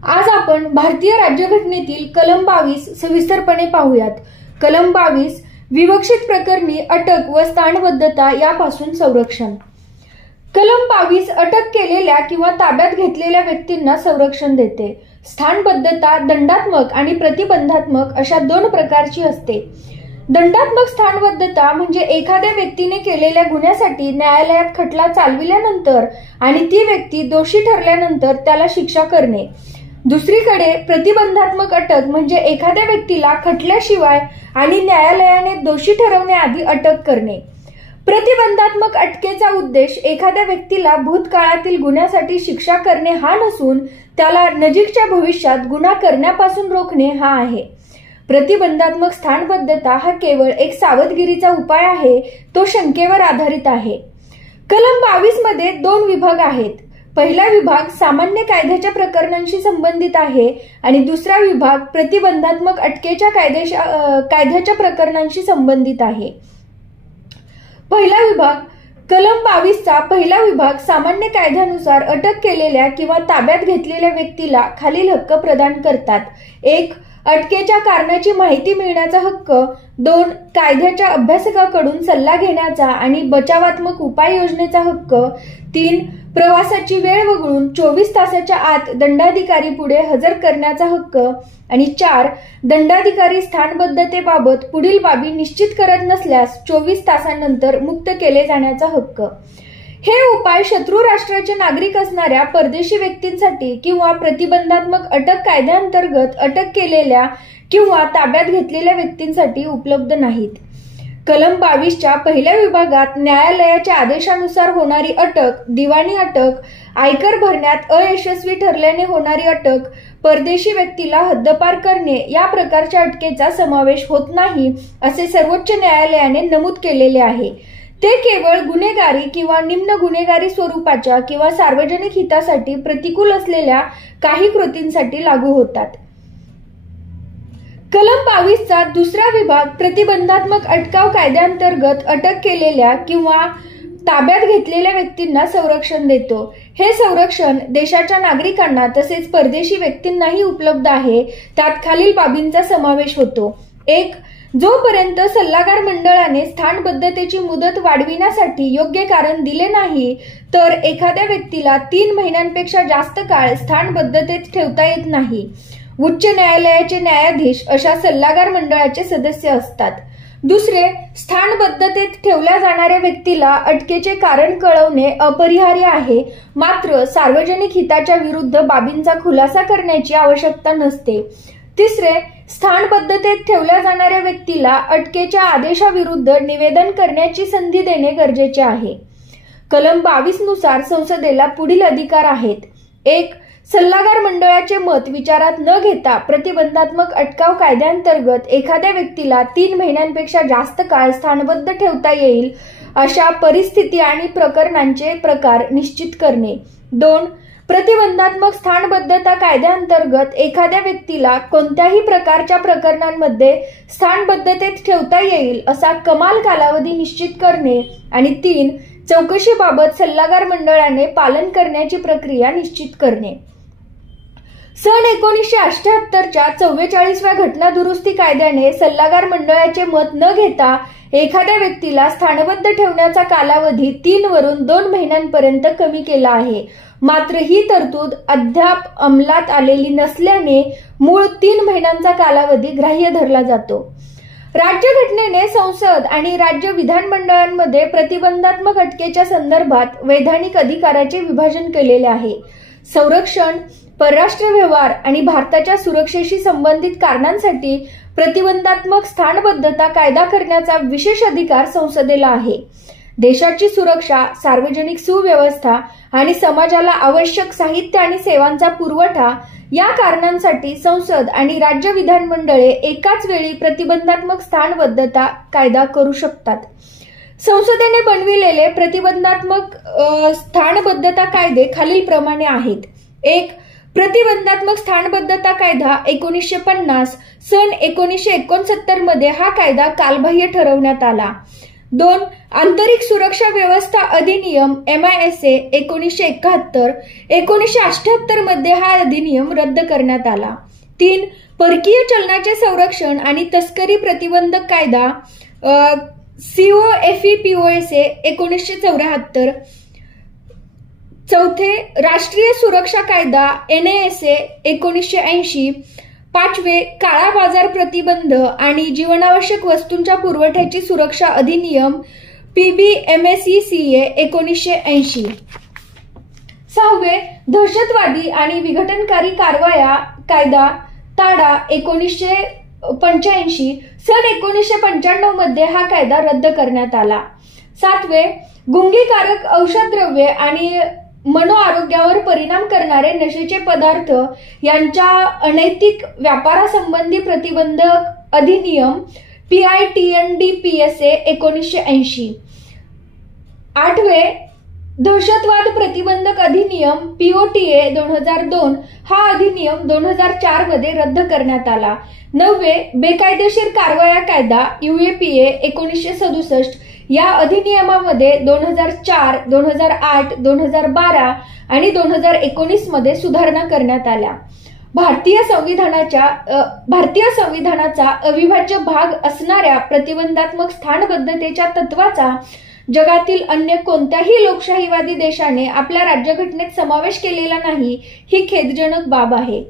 आज आपण भारतीय राज्यघटनेतील कलम 22 सविस्तरपणे पाहूयात। कलम 22 विवक्षित प्रकरणी अटक व स्थानबद्धता यापासून संरक्षण। कलम 22 अटक केलेल्या किंवा ताब्यात घेतलेल्या व्यक्तींना संरक्षण देते। स्थानबद्धता दंडात्मक आणि प्रतिबंधात्मक अशा दोन प्रकारची असते। दंडात्मक स्थानबद्धता म्हणजे एखाद्या व्यक्तीने केलेल्या गुन्ह्यासाठी न्यायालयात खटला चालविल्यानंतर आणि ती व्यक्ती दोषी ठरल्यानंतर त्याला शिक्षा करणे। दुसरीकडे प्रतिबंधात्मक अटक म्हणजे एखाद्या व्यक्तीला खटल्याशिवाय आणि न्यायालयाने दोषी ठरवण्याआधी अटक करणे। प्रतिबंधात्मक अटकेचा उद्देश एखाद्या व्यक्तीला भूतकाळातील गुन्ह्यासाठी शिक्षा करणे हा नसून त्याला नजीकच्या भविष्यात गुन्हा करण्यापासून रोखणे हा आहे। प्रतिबंधात्मक स्थानबद्धता हा केवळ एक सावधगिरीचा उपाय आहे, तो शंकेवर आधारित आहे। कलम 22 मध्ये दोन विभाग आहेत। पहिला विभाग सामान्य कायद्याच्या प्रकरणांशी संबंधित आहे आणि दुसरा विभाग प्रतिबंधात्मक अटकेच्या कायद्याच्या प्रकरणांशी संबंधित आहे। पहिला विभाग कलम 22 चा पहिला विभाग सामान्य कायद्यानुसार अटक केलेल्या किंवा ताब्यात घेतलेल्या व्यक्तीला खालील हक्क प्रदान करतात। 1. अटकेच्या कारणाची माहिती मिळण्याचा हक्क। 2. कायद्याच्या अभ्यासकाकडून सल्ला घेण्याचा आणि बचावात्मक उपाययोजनेचा हक्क। 3. प्रवासाची वेळ वगळून 24 तासाच्या आत दंडाधिकारी पुढे हजर करण्याचा हक्क आणि 4. दंडाधिकारी स्थानबद्धतेबाबत पुढील बाबी निश्चित करत नसल्यास 24 तासांनंतर मुक्त केले जाण्याचा हक्क। हे उपाय शत्रू राष्ट्राचे नागरिक असणाऱ्या परदेशी व्यक्तींसाठी किंवा प्रतिबंधात्मक अटक कायद्याअंतर्गत अटक केलेल्या किंवा ताब्यात घेतलेल्या व्यक्तींसाठी उपलब्ध नाहीत। कलम 22 च्या पहिल्या विभागात न्यायालयाच्या आदेशानुसार होणारी अटक, दिवाणी अटक, आयकर भरण्यात अयशस्वी ठरल्याने होणारी अटक, परदेशी व्यक्तीला हद्दपार करणे या प्रकारच्या अटकेचा समावेश होत नाही असे सर्वोच्च न्यायालयाने नमूद केलेले आहे। ते केवळ गुन्हेगारी किंवा निम्न गुन्हेगारी स्वरूपाच्या किंवा सार्वजनिक हितासाठी प्रतिकूल असलेल्या काही कृतींसाठी लागू होतात। कलम 22 चा दुसरा विभाग प्रतिबंधात्मक अटकाव कायद्याअंतर्गत अटक केलेल्या किंवा ताब्यात घेतलेल्या व्यक्तींना संरक्षण देतो। हे संरक्षण देशाच्या नागरिकांना तसेच परदेशी व्यक्तींनाही उपलब्ध आहे। त्यात खालील बाबींचा समावेश होतो। 1. जोपर्यंत सल्लागार मंडळाने स्थानबद्धतेची मुदत वाढविण्यासाठी योग्य कारण दिले नाही तर एखाद्या व्यक्तीला 3 महिन्यांपेक्षा जास्त काळ स्थानबद्धतेत ठेवता येत नाही। उच्च न्यायालयाचे न्यायाधीश अशा सल्लागार मंडळाचे सदस्य असतात। दुसरे, स्थानबद्धतेत ठेवल्या जाणाऱ्या व्यक्तीला अटकेचे कारण कळवणे अपरिहार्य आहे, मात्र सार्वजनिक हिताच्या विरुद्ध बाबींचा खुलासा करण्याची आवश्यकता नसते। तिसरे, स्थानबद्धतेत ठेवल्या जाणाऱ्या व्यक्तीला अटकेच्या आदेशाविरुद्ध निवेदन करण्याची संधी देणे गरजेचे आहे। कलम 22 नुसार संसदेला पुढील अधिकार आहेत। 1. सल्लागार मंडळाचे मत विचारात न घेता प्रतिबंधात्मक अटकाव कायद्याअंतर्गत एखाद्या व्यक्तीला 3 महिन्यांपेक्षा जास्त काळ स्थानबद्ध ठेवता येईल अशा परिस्थिती आणि प्रकरणांचे प्रकार निश्चित करणे। 2. प्रतिबंधात्मक स्थानबद्धता कायद्याअंतर्गत एखाद्या व्यक्तीला कोणत्याही प्रकारच्या प्रकरणांमध्ये स्थानबद्धतेत ठेवता येईल असा कमाल कालावधी निश्चित करणे आणि 3. चौकशीबाबत सल्लागार मंडळाने पालन करण्याची प्रक्रिया निश्चित करणे। सन 1978 च्या 44व्या घटना दुरुस्ती कायद्याने सल्लागार मंडळाचे मत न घेता एखाद्या व्यक्तीला स्थानबद्ध ठेवण्याचा कालावधी 3 वरून 2 महिन्यांपर्यंत कमी केला आहे। मात्र ही तरतूद अद्याप अंमलात आलेली नसल्याने मूळ 3 महिन्यांचा कालावधी ग्राह्य धरला जातो। राज्यघटनेने संसद आणि राज्य विधानमंडळांमध्ये प्रतिबंधात्मक अटकेच्या संदर्भात वैधानिक अधिकाराचे विभाजन केलेले आहे। संरक्षण, परराष्ट्र व्यवहार आणि भारताच्या सुरक्षेशी संबंधित कारणांसाठी प्रतिबंधात्मक स्थानबद्धता कायदा करण्याचा विशेष अधिकार संसदेला आहे। देशाची सुरक्षा, सार्वजनिक सुव्यवस्था आणि समाजाला आवश्यक साहित्य आणि सेवांचा पुरवठा या कारणांसाठी संसद आणि राज्य विधानमंडळे एकाच वेळी प्रतिबंधात्मक स्थानबद्धता कायदा करू शकतात। संसदेने बनविलेले प्रतिबंधात्मक स्थानबद्धता कायदे खालील प्रमाणे आहेत। 1. प्रतिबंधात्मक स्थानबद्धता कायदा 1950 सन 1969 मध्ये हा कायदा कालबाह्य ठरवण्यात आला। 2. आंतरिक सुरक्षा व्यवस्था अधिनियम MISA 1971. 1978 मध्ये हा अधिनियम रद्द करण्यात आला. 3. परकीय चलनाचे संरक्षण आणि तस्करी प्रतिबंधक कायदा COFEPOSA 1974. 4. राष्ट्रीय सुरक्षा कायदा NASA 1980. 5. काळा बाजार प्रतिबंध आणि जीवनावश्यक वस्तूंच्या पुरवठ्याची सुरक्षा अधिनियम PBMSECA 1980. 6. दहशतवादी आणि विघटनकारी कारवाया कायदा ताडा 1985. सन 1995 मध्ये हा कायदा रद्द करण्यात आला. 7. गुंगीकारक औषधद्रव्ये आणि मनोआरोग्यावर परिणाम करणारे नशेचे पदार्थ यांच्या अनैतिक व्यापारासंबंधी प्रतिबंधक अधिनियम PITNDPSA 1980. 8. दहशतवाद प्रतिबंधक अधिनियम POTA 2002. हा अधिनियम 2004 मध्ये रद्द करण्यात आला. 9. बेकायदेशीर कारवाया कायदा UAPA 1967. या अधिनियमामध्ये 2004, 2008, 2012 आणि 2019 मध्ये सुधारणा करण्यात आल्या. भारतीय संविधानाचा अविभाज्य भाग असणाऱ्या प्रतिबंधात्मक स्थानबद्धतेच्या तत्वाचा जगातील अन्य कोणत्याही लोकशाहीवादी देशाने आपल्या राज्यघटनेत समावेश केलेला नाही, ही खेदजनक बाब आहे.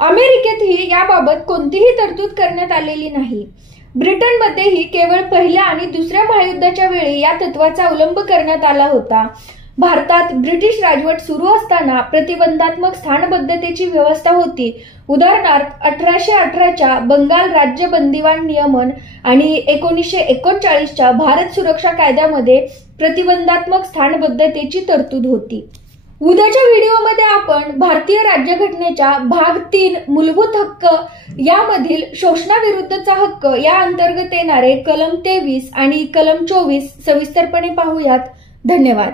अमेरिकेतही याबाबत कोणतीही तरतूद करण्यात आलेली नाही. ब्रिटनमध्येही केवळ पहिल्या आणि दुसऱ्या महायुद्धाच्या वेळी या तत्वाचा अवलंब करण्यात आला होता. भारतात ब्रिटिश राजवट सुरू असताना प्रतिबंधात्मक स्थानबद्धतेची व्यवस्था होती. उदाहरणार्थ 1818च्या बंगाल राज्य बंदिवान नियमन आणि 1939च्या भारत सुरक्षा कायद्यामध्ये प्रतिबंधात्मक स्थानबद्धतेची तरतूद होती. उद्याच्या व्हिडिओमध्ये आपण भारतीय राज्यघटनेच्या भाग 3 मूलभूत हक्क यामधील शोषणाविरुद्धचा हक्क या अंतर्गत येणारे कलम 23 आणि कलम 24 सविस्तरपणे पाहूयात. धन्यवाद.